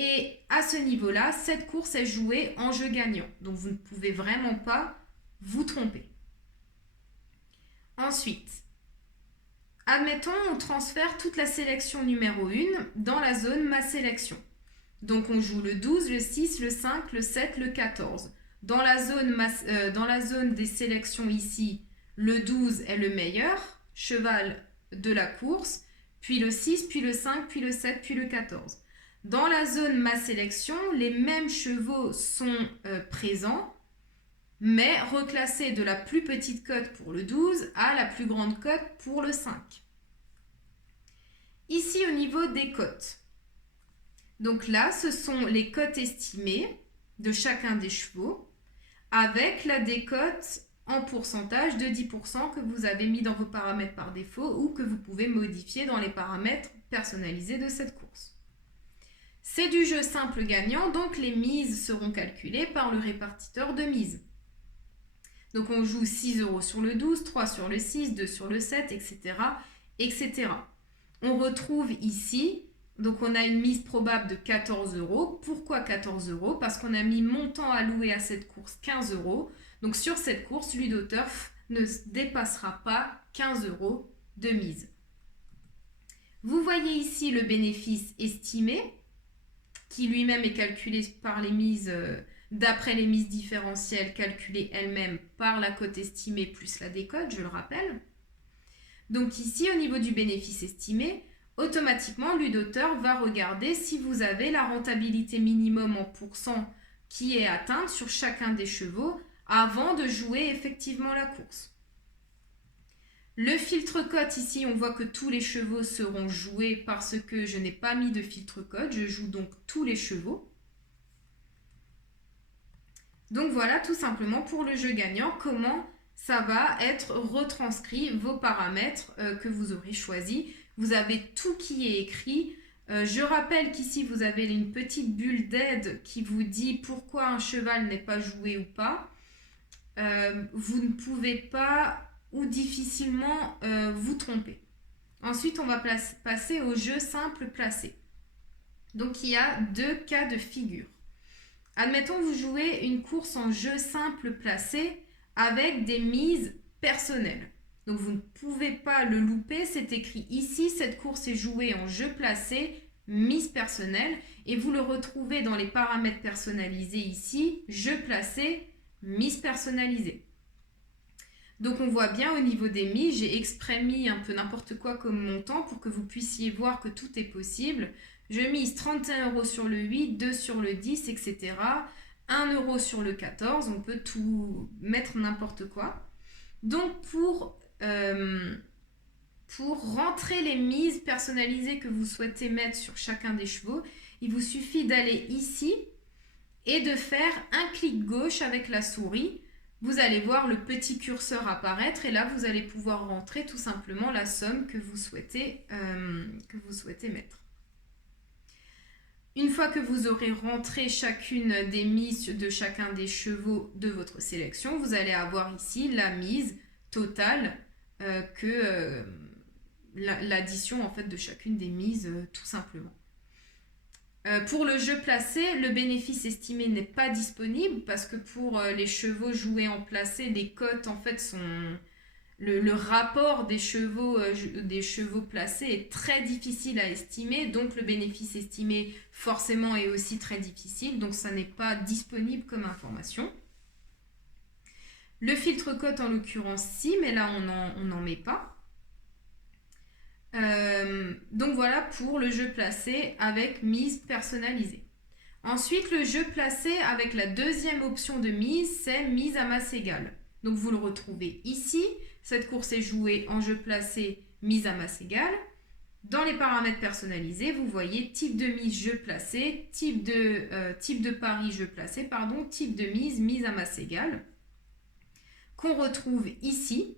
Et à ce niveau-là, cette course est jouée en jeu gagnant. Donc vous ne pouvez vraiment pas vous tromper. Ensuite, admettons, on transfère toute la sélection numéro 1 dans la zone ma sélection. Donc on joue le 12, le 6, le 5, le 7, le 14. Dans la zone des sélections ici, le 12 est le meilleur cheval de la course, puis le 6, puis le 5, puis le 7, puis le 14. Dans la zone ma sélection, les mêmes chevaux sont présents, mais reclassés de la plus petite cote pour le 12 à la plus grande cote pour le 5. Ici, au niveau des cotes. Donc là, ce sont les cotes estimées de chacun des chevaux avec la décote en pourcentage de 10% que vous avez mis dans vos paramètres par défaut ou que vous pouvez modifier dans les paramètres personnalisés de cette course. C'est du jeu simple gagnant, donc les mises seront calculées par le répartiteur de mise. Donc on joue 6 € sur le 12, 3 sur le 6, 2 sur le 7, etc. etc. On retrouve ici, donc on a une mise probable de 14 €. Pourquoi 14 €? Parce qu'on a mis montant alloué à cette course 15 €. Donc sur cette course, Ludoturf ne dépassera pas 15 € de mise. Vous voyez ici le bénéfice estimé, qui lui-même est calculé par les mises, d'après les mises différentielles calculées elles-mêmes par la cote estimée plus la décote, je le rappelle. Donc ici, au niveau du bénéfice estimé, automatiquement, l'udoteur va regarder si vous avez la rentabilité minimum en pourcent qui est atteinte sur chacun des chevaux avant de jouer effectivement la course. Le filtre cote, ici, on voit que tous les chevaux seront joués parce que je n'ai pas mis de filtre cote. Je joue donc tous les chevaux. Donc voilà, tout simplement pour le jeu gagnant, comment ça va être retranscrit, vos paramètres que vous aurez choisis. Vous avez tout qui est écrit. Je rappelle qu'ici, vous avez une petite bulle d'aide qui vous dit pourquoi un cheval n'est pas joué ou pas. Vous ne pouvez pas ou difficilement vous tromper. Ensuite, on va passer au jeu simple placé. Donc, il y a deux cas de figure. Admettons, vous jouez une course en jeu simple placé avec des mises personnelles. Donc, vous ne pouvez pas le louper. C'est écrit ici, cette course est jouée en jeu placé, mise personnelle. Et vous le retrouvez dans les paramètres personnalisés ici, jeu placé, mise personnalisée. Donc on voit bien au niveau des mises, j'ai exprès mis un peu n'importe quoi comme montant pour que vous puissiez voir que tout est possible. Je mise 31 € sur le 8, 2 sur le 10, etc. 1 € sur le 14, on peut tout mettre n'importe quoi. Donc pour rentrer les mises personnalisées que vous souhaitez mettre sur chacun des chevaux, il vous suffit d'aller ici et de faire un clic gauche avec la souris. Vous allez voir le petit curseur apparaître et là, vous allez pouvoir rentrer tout simplement la somme que vous souhaitez mettre. Une fois que vous aurez rentré chacune des mises de chacun des chevaux de votre sélection, vous allez avoir ici la mise totale l'addition en fait de chacune des mises tout simplement. Pour le jeu placé, le bénéfice estimé n'est pas disponible parce que pour les chevaux joués en placé, les cotes en fait sont... Le rapport des chevaux placés est très difficile à estimer, donc le bénéfice estimé forcément est aussi très difficile, donc ça n'est pas disponible comme information. Le filtre cote en l'occurrence si, mais là on n'en met pas. Donc voilà pour le jeu placé avec mise personnalisée. Ensuite, le jeu placé avec la deuxième option de mise, c'est mise à masse égale. Donc vous le retrouvez ici. Cette course est jouée en jeu placé, mise à masse égale. Dans les paramètres personnalisés, vous voyez type de mise jeu placé, type de pari jeu placé, type de mise à masse égale, qu'on retrouve ici.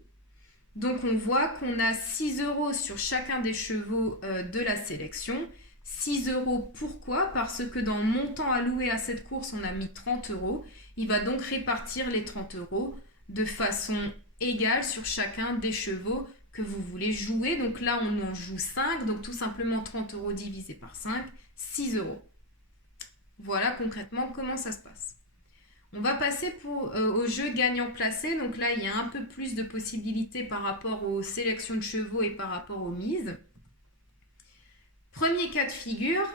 Donc on voit qu'on a 6 € sur chacun des chevaux de la sélection. 6 €, pourquoi? Parce que dans le montant alloué à cette course, on a mis 30 €. Il va donc répartir les 30 € de façon égale sur chacun des chevaux que vous voulez jouer. Donc là, on en joue 5, donc tout simplement 30 € divisé par 5, 6 €. Voilà concrètement comment ça se passe. On va passer au jeu gagnant placé. Donc là, il y a un peu plus de possibilités par rapport aux sélections de chevaux et par rapport aux mises. Premier cas de figure,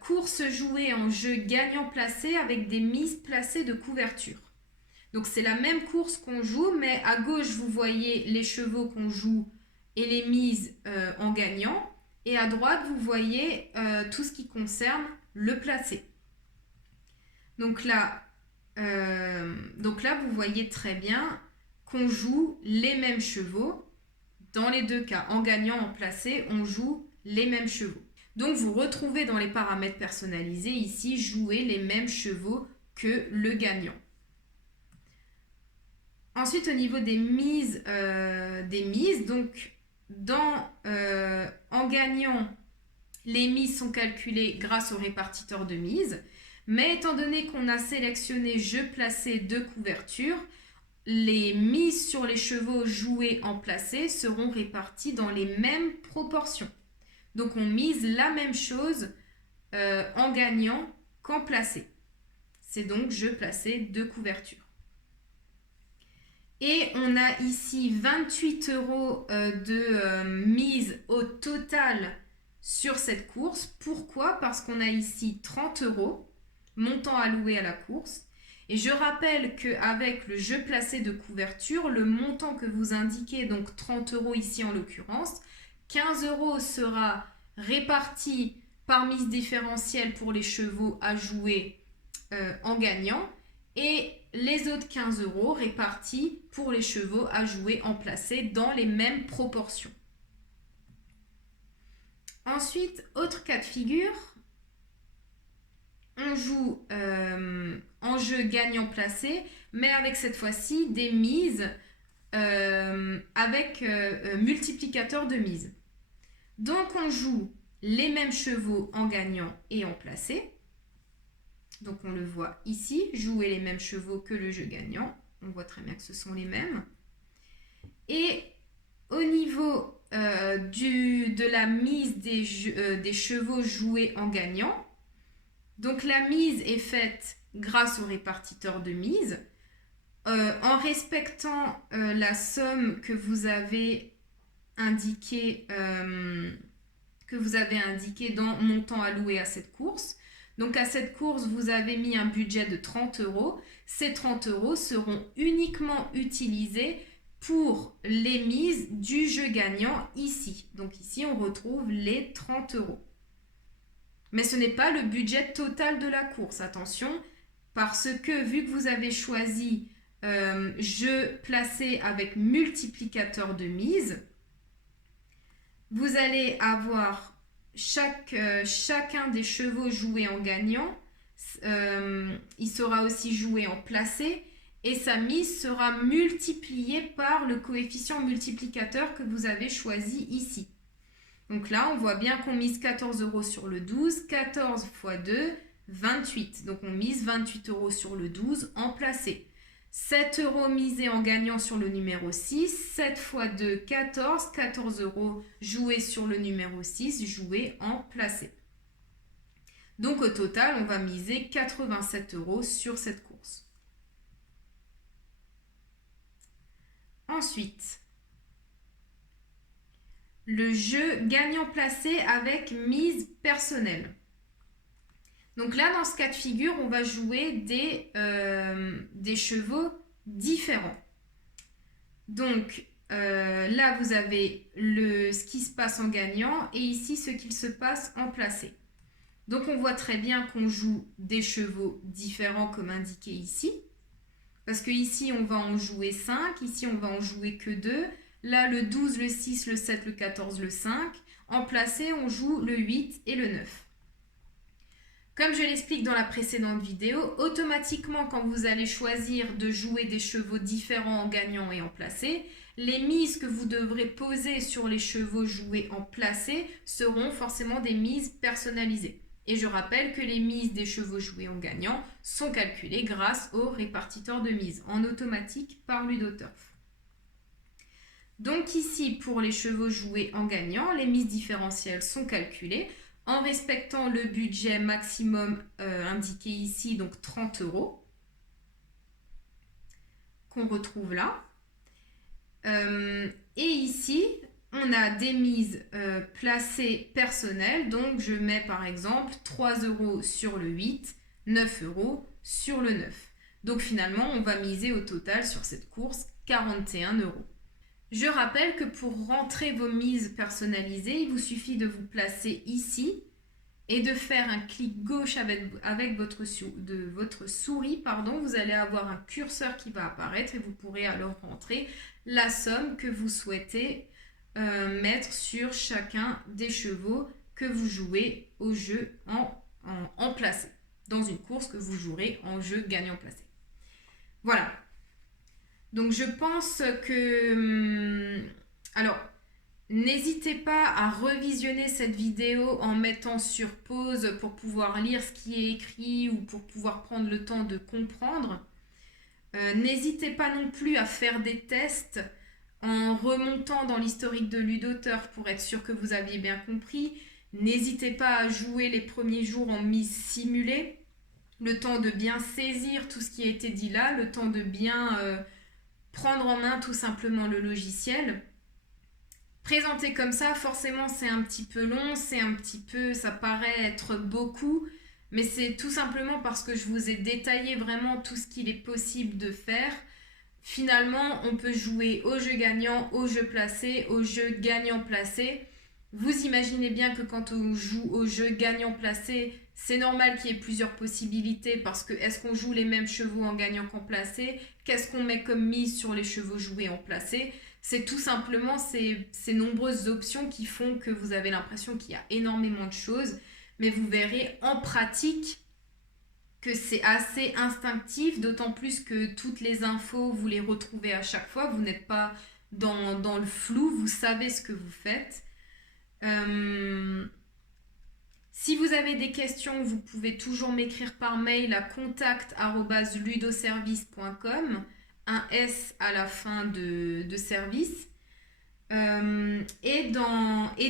course jouée en jeu gagnant placé avec des mises placées de couverture. Donc c'est la même course qu'on joue, mais à gauche, vous voyez les chevaux qu'on joue et les mises en gagnant. Et à droite, vous voyez tout ce qui concerne le placé. Donc là, vous voyez très bien qu'on joue les mêmes chevaux. Dans les deux cas, en gagnant, en placé, on joue les mêmes chevaux. Donc vous retrouvez dans les paramètres personnalisés ici, jouer les mêmes chevaux que le gagnant. Ensuite, au niveau des mises, donc en gagnant, les mises sont calculées grâce au répartiteur de mises. Mais étant donné qu'on a sélectionné jeu placé de couverture, les mises sur les chevaux joués en placé seront réparties dans les mêmes proportions. Donc on mise la même chose en gagnant qu'en placé. C'est donc jeu placé de couverture. Et on a ici 28 € de mise au total sur cette course. Pourquoi? Parce qu'on a ici 30 € montant alloué à la course. Et je rappelle qu'avec le jeu placé de couverture, le montant que vous indiquez, donc 30 € ici en l'occurrence, 15 € sera réparti par mise différentielle pour les chevaux à jouer en gagnant, et les autres 15 € répartis pour les chevaux à jouer en placé dans les mêmes proportions. Ensuite, autre cas de figure, on joue en jeu gagnant placé, mais avec cette fois-ci des mises avec multiplicateur de mise. Donc on joue les mêmes chevaux en gagnant et en placé. Donc on le voit ici, jouer les mêmes chevaux que le jeu gagnant. On voit très bien que ce sont les mêmes. Et au niveau de la mise des chevaux joués en gagnant, donc la mise est faite grâce au répartiteur de mise, en respectant la somme que vous avez indiquée dans montant alloué à cette course. Donc à cette course, vous avez mis un budget de 30 €. Ces 30 € seront uniquement utilisés pour les mises du jeu gagnant ici. Donc ici, on retrouve les 30 €. Mais ce n'est pas le budget total de la course, attention, parce que vu que vous avez choisi jeu placé avec multiplicateur de mise, vous allez avoir chacun des chevaux joués en gagnant, il sera aussi joué en placé, et sa mise sera multipliée par le coefficient multiplicateur que vous avez choisi ici. Donc là, on voit bien qu'on mise 14 € sur le 12, 14 x 2, 28. Donc on mise 28 € sur le 12 en placé. 7 € misés en gagnant sur le numéro 6, 7 x 2, 14, 14 € joués sur le numéro 6, joués en placé. Donc au total, on va miser 87 € sur cette course. Ensuite, le jeu gagnant placé avec mise personnelle. Donc là, dans ce cas de figure, on va jouer des chevaux différents. Donc là, vous avez ce qui se passe en gagnant et ici, ce qu'il se passe en placé. Donc on voit très bien qu'on joue des chevaux différents comme indiqué ici. Parce que ici, on va en jouer 5, ici, on va en jouer que 2. Là, le 12, le 6, le 7, le 14, le 5. En placé, on joue le 8 et le 9. Comme je l'explique dans la précédente vidéo, automatiquement, quand vous allez choisir de jouer des chevaux différents en gagnant et en placé, les mises que vous devrez poser sur les chevaux joués en placé seront forcément des mises personnalisées. Et je rappelle que les mises des chevaux joués en gagnant sont calculées grâce au répartiteur de mise en automatique par Ludoturf. Donc ici, pour les chevaux joués en gagnant, les mises différentielles sont calculées en respectant le budget maximum indiqué ici, donc 30 €, qu'on retrouve là. Et ici, on a des mises placées personnelles, donc je mets par exemple 3 € sur le 8, 9 € sur le 9. Donc finalement, on va miser au total sur cette course 41 €. Je rappelle que pour rentrer vos mises personnalisées, il vous suffit de vous placer ici et de faire un clic gauche avec votre souris. Vous allez avoir un curseur qui va apparaître et vous pourrez alors rentrer la somme que vous souhaitez mettre sur chacun des chevaux que vous jouez au jeu en placé, dans une course que vous jouerez en jeu gagnant placé. Voilà. Donc je pense que... Alors, n'hésitez pas à revisionner cette vidéo en mettant sur pause pour pouvoir lire ce qui est écrit ou pour pouvoir prendre le temps de comprendre. N'hésitez pas non plus à faire des tests en remontant dans l'historique de Ludoturf pour être sûr que vous aviez bien compris. N'hésitez pas à jouer les premiers jours en mise simulée, le temps de bien saisir tout ce qui a été dit là, le temps de bien prendre en main tout simplement le logiciel. Présenté comme ça, forcément c'est un petit peu long, ça paraît être beaucoup, mais c'est tout simplement parce que je vous ai détaillé vraiment tout ce qu'il est possible de faire. Finalement, on peut jouer au jeu gagnant, au jeu placé, au jeu gagnant-placé. Vous imaginez bien que quand on joue au jeu gagnant-placé, c'est normal qu'il y ait plusieurs possibilités parce que est-ce qu'on joue les mêmes chevaux en gagnant qu'en placé? Qu'est-ce qu'on met comme mise sur les chevaux joués en placé? C'est tout simplement ces nombreuses options qui font que vous avez l'impression qu'il y a énormément de choses, mais vous verrez en pratique que c'est assez instinctif, d'autant plus que toutes les infos, vous les retrouvez à chaque fois, vous n'êtes pas dans le flou, vous savez ce que vous faites. Si vous avez des questions, vous pouvez toujours m'écrire par mail à contact@ludoservice.com, un S à la fin de service. Et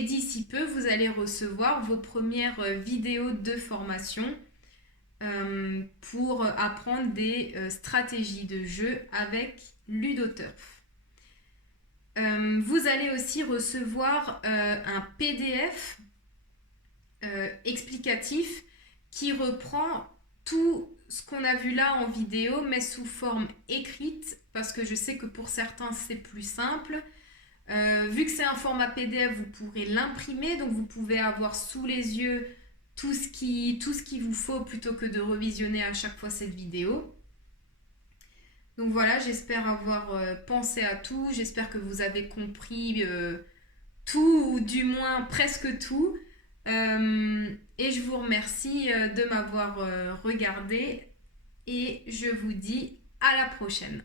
d'ici peu, vous allez recevoir vos premières vidéos de formation pour apprendre des stratégies de jeu avec LudoTurf. Vous allez aussi recevoir un PDF explicatif qui reprend tout ce qu'on a vu là en vidéo, mais sous forme écrite, parce que je sais que pour certains c'est plus simple. Vu que c'est un format PDF, vous pourrez l'imprimer, donc vous pouvez avoir sous les yeux tout ce qu'il vous faut plutôt que de revisionner à chaque fois cette vidéo. Donc voilà, j'espère avoir pensé à tout, j'espère que vous avez compris tout, ou du moins presque tout. Et je vous remercie de m'avoir regardé et je vous dis à la prochaine.